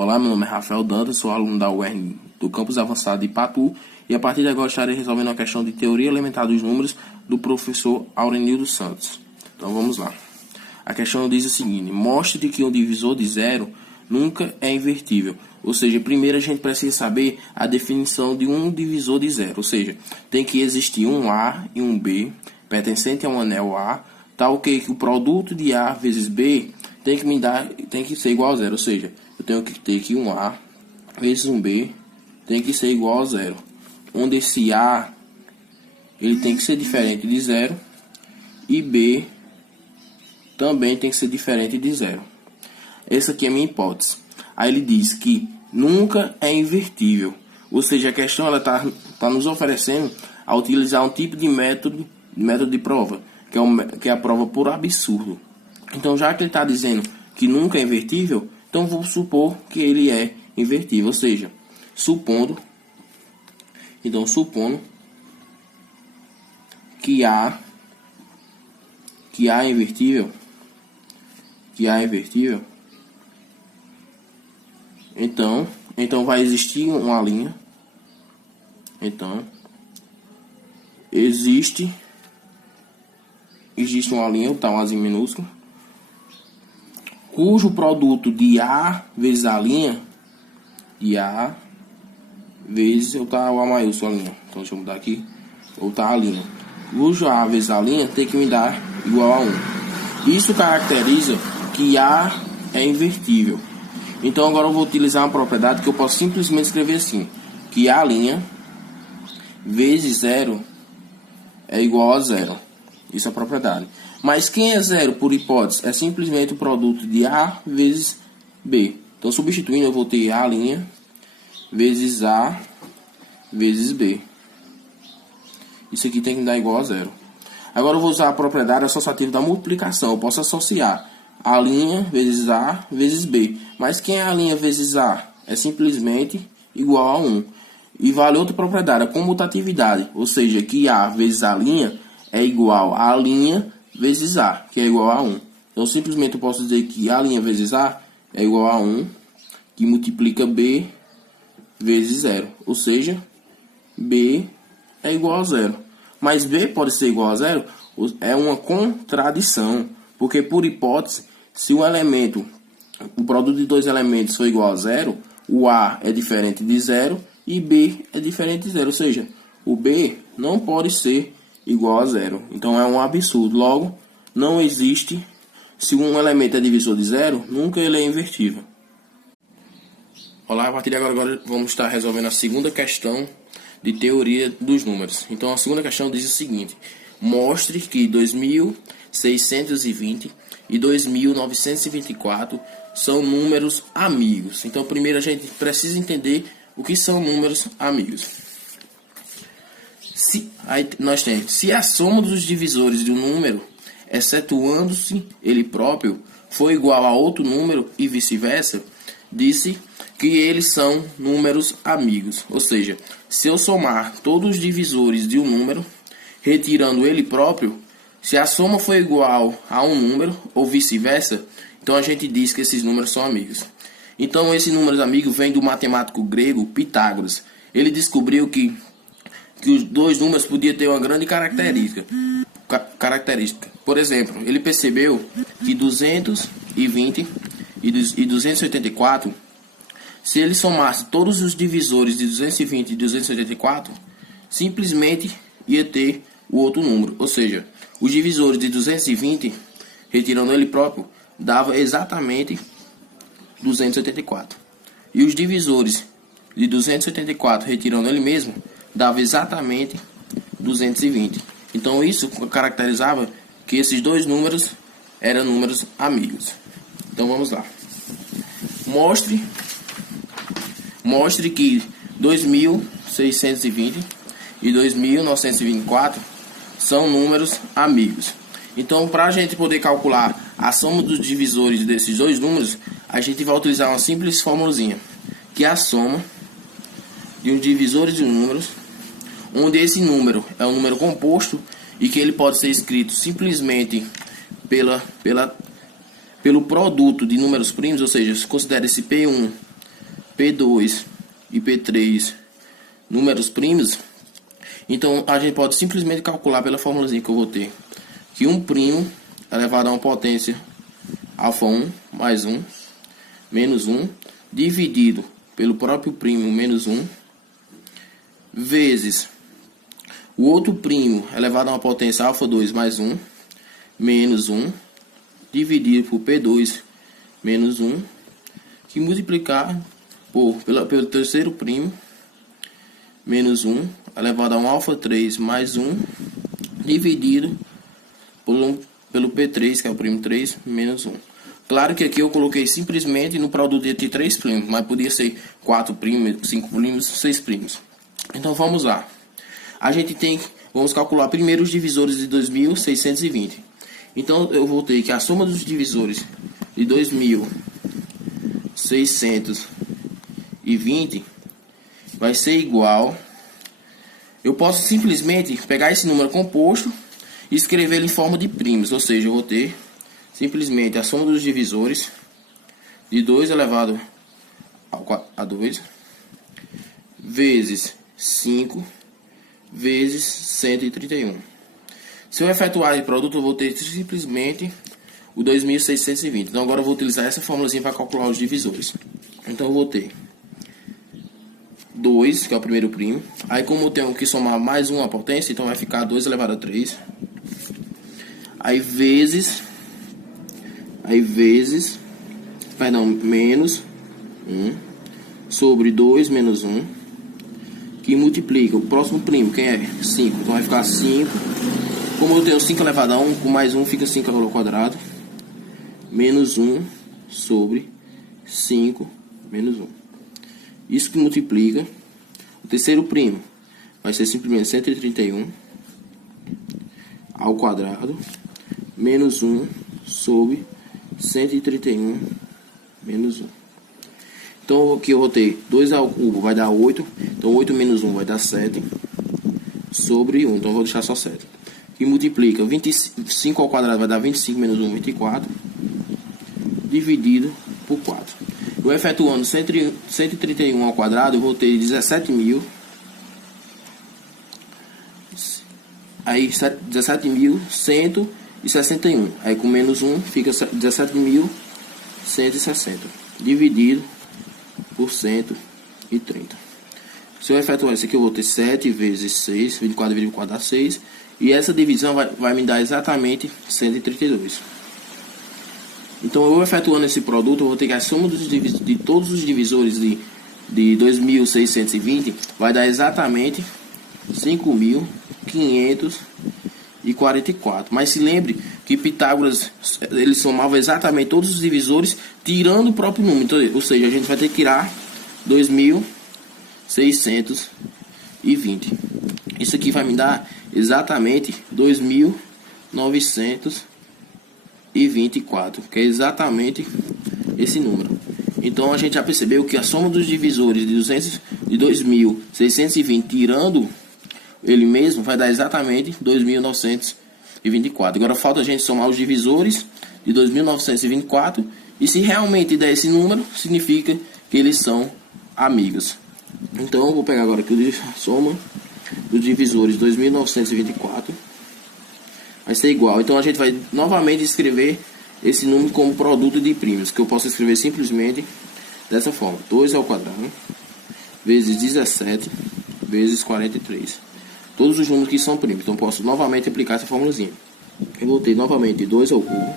Olá, meu nome é Rafael Dantas, sou aluno da UERN do Campus Avançado de Ipatu e a partir de agora estarei resolvendo a questão de teoria elementar dos números do professor Aurenildo Santos. Então vamos lá. A questão diz o seguinte: mostre que um divisor de zero nunca é invertível. Ou seja, primeiro a gente precisa saber a definição de um divisor de zero. Ou seja, tem que existir um A e um B pertencente a um anel A, tal que o produto de A vezes B tem que ser igual a zero. Ou seja, eu tenho que ter que um A vezes um B tem que ser igual a zero. Onde esse A ele tem que ser diferente de zero e B também tem que ser diferente de zero. Essa aqui é a minha hipótese. Aí ele diz que nunca é invertível. Ou seja, a questão ela tá nos oferecendo a utilizar um tipo de método de prova, que é a prova por absurdo. Então, já que ele está dizendo que nunca é invertível, então vou supor que ele é invertível. Ou seja, supondo que A é invertível, então vai existir uma linha. Então existe uma linha, tá, um azinho minúsculo, cujo produto de A vezes a linha, de A vezes o A maiúsculo a linha. Então deixa eu mudar aqui, a linha, cujo A vezes a linha tem que me dar igual a 1. Isso caracteriza que A é invertível. Então agora eu vou utilizar uma propriedade que eu posso simplesmente escrever assim, que A' vezes 0 é igual a 0. Isso é a propriedade. Mas quem é 0 por hipótese? É simplesmente o produto de A vezes B. Então substituindo eu vou ter A' vezes A vezes B. Isso aqui tem que dar igual a 0. Agora eu vou usar a propriedade associativa da multiplicação. Eu posso associar A' vezes A vezes B. Mas quem é A' vezes A? É simplesmente igual a 1. E vale outra propriedade, a comutatividade. Ou seja, que A vezes A' é igual a A' vezes A, que é igual a 1. Então simplesmente eu posso dizer que A' vezes A é igual a 1, que multiplica B vezes 0. Ou seja, B é igual a 0. Mas B pode ser igual a 0? É uma contradição. Porque por hipótese, se o produto de dois elementos for igual a 0, o A é diferente de 0 e B é diferente de 0. Ou seja, o B não pode ser igual a 0. Então é um absurdo. Logo, não existe. Se um elemento é divisor de 0, nunca ele é invertível. Olá, a partir de agora vamos estar resolvendo a segunda questão de teoria dos números. Então a segunda questão diz o seguinte: mostre que 2620 e 2924 são números amigos. Então primeiro a gente precisa entender o que são números amigos. Se a soma dos divisores de um número, excetuando-se ele próprio, for igual a outro número e vice-versa, disse que eles são números amigos. Ou seja, se eu somar todos os divisores de um número, retirando ele próprio, se a soma for igual a um número ou vice-versa, então a gente diz que esses números são amigos. Então esses números amigos vêm do matemático grego Pitágoras. Ele descobriu que os dois números podiam ter uma grande característica. Por exemplo, ele percebeu que 220 e 284, se ele somasse todos os divisores de 220 e 284, simplesmente ia ter o outro número. Ou seja, os divisores de 220, retirando ele próprio, dava exatamente 284. E os divisores de 284, retirando ele mesmo, dava exatamente 220. Então isso caracterizava que esses dois números eram números amigos. Então vamos lá. Mostre que 2620 e 2924 são números amigos. Então, para a gente poder calcular a soma dos divisores desses dois números, a gente vai utilizar uma simples formulazinha, que é a soma de um divisor de números, onde esse número é um número composto e que ele pode ser escrito simplesmente pelo produto de números primos, ou seja, se considera esse P1 P2 e P3 números primos, então a gente pode simplesmente calcular pela formulazinha que eu vou ter, que 1' elevado a uma potência alfa 1 mais 1 menos 1 dividido pelo próprio primo menos 1 vezes o outro primo elevado a uma potência alfa 2 mais 1 menos 1 dividido por P2 menos 1, que multiplicar pelo terceiro primo menos 1 elevado a um alfa 3 mais 1 dividido pelo P3, que é o primo 3 menos 1. Claro que aqui eu coloquei simplesmente no produto de 3 primos, mas podia ser 4 primos, 5 primos, 6 primos. Então vamos lá. Vamos calcular primeiro os divisores de 2620. Então eu vou ter que a soma dos divisores de 2620 vai ser igual. Eu posso simplesmente pegar esse número composto e escrever ele em forma de primos, ou seja, eu vou ter simplesmente a soma dos divisores de 2 elevado a 2 vezes 5 vezes 131. Se eu efetuar esse produto, eu vou ter simplesmente o 2620. Então agora eu vou utilizar essa formulazinha para calcular os divisores. Então eu vou ter 2, que é o primeiro primo. Aí como eu tenho que somar mais 1 à potência, então vai ficar 2 elevado a 3. Aí menos 1 sobre 2 menos 1, que multiplica o próximo primo, quem é? 5. Então vai ficar 5. Como eu tenho 5 elevado a 1, com mais 1 fica 5 ao quadrado. Menos 1 sobre 5 menos 1. Isso que multiplica. O terceiro primo vai ser simplesmente 131 ao quadrado. Menos 1 sobre 131 menos 1. Então aqui eu vou ter 2 ao cubo vai dar 8. Então 8 menos 1 vai dar 7 sobre 1. Então eu vou deixar só 7. Que multiplica 25 ao quadrado vai dar 25 menos 1, 24. Dividido por 4. Eu efetuando 131 ao quadrado, eu vou ter 17.000. Aí 17.161. Aí com menos 1 fica 17.160. Dividido por 130. Se eu efetuar isso aqui, eu vou ter 7 vezes 6. 24 dividido por 4 dá 6. E essa divisão vai me dar exatamente 132. Então eu efetuando esse produto, eu vou ter que a soma de todos os divisores de 2620 vai dar exatamente 5.544. Mas se lembre que Pitágoras ele somava exatamente todos os divisores tirando o próprio número. Então, ou seja, a gente vai ter que tirar 2620. Isso aqui vai me dar exatamente 2.924, que é exatamente esse número. Então a gente já percebeu que a soma dos divisores de 2.620 tirando ele mesmo vai dar exatamente 2.924. Agora falta a gente somar os divisores de 2.924 e se realmente der esse número, significa que eles são amigos. Então eu vou pegar agora aqui a soma dos divisores 2.924 vai ser igual. Então a gente vai novamente escrever esse número como produto de primos, que eu posso escrever simplesmente dessa forma: 2 ao quadrado vezes 17 vezes 43. Todos os números que são primos. Então posso novamente aplicar essa formulazinha. Eu vou ter novamente 2 ao cubo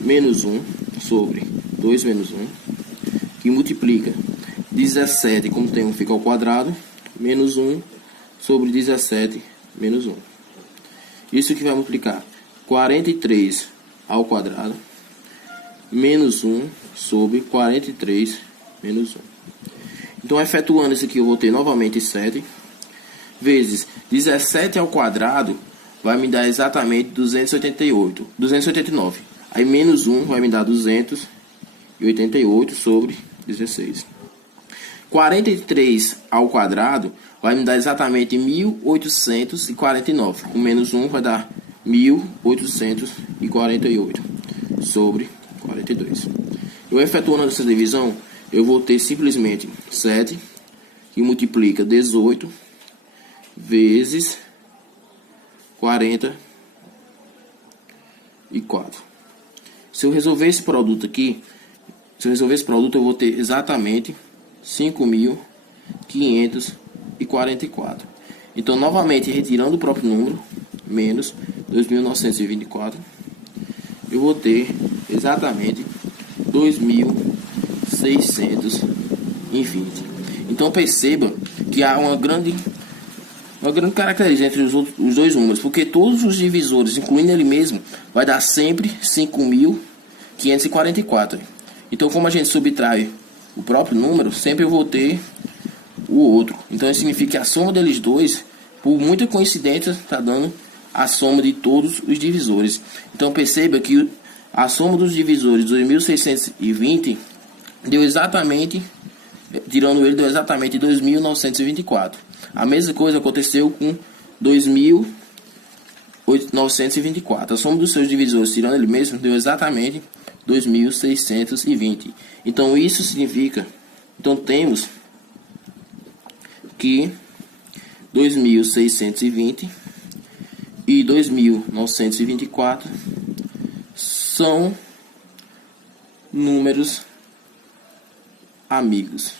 menos 1 sobre 2 menos 1, que multiplica 17, como tem 1 fica ao quadrado, menos 1 sobre 17 menos 1. Isso que vai multiplicar 43 ao quadrado menos 1 sobre 43 menos 1. Então efetuando isso aqui, eu vou ter novamente 7 vezes 17 ao quadrado vai me dar exatamente 289. Aí menos 1 vai me dar 288 sobre 16. 43 ao quadrado vai me dar exatamente 1849. Com menos 1 vai dar 1848 sobre 42. Eu efetuando essa divisão, eu vou ter simplesmente 7 que multiplica 18 vezes 44. Se eu resolver esse produto aqui, eu vou ter exatamente 5.544. Então, novamente, retirando o próprio número, menos 2.924, eu vou ter exatamente 2.620. Então, perceba que há uma grande característica entre os dois números, porque todos os divisores, incluindo ele mesmo, vai dar sempre 5.544. Então, como a gente subtrai o próprio número, sempre eu vou ter o outro. Então, isso significa que a soma deles dois, por muita coincidência, está dando a soma de todos os divisores. Então, perceba que a soma dos divisores 2.620 deu exatamente, tirando ele, deu exatamente 2.924. A mesma coisa aconteceu com 2.924. A soma dos seus divisores, tirando ele mesmo, deu exatamente 2.620. Então isso significa, então temos que 2.620 e 2.924 são números amigos.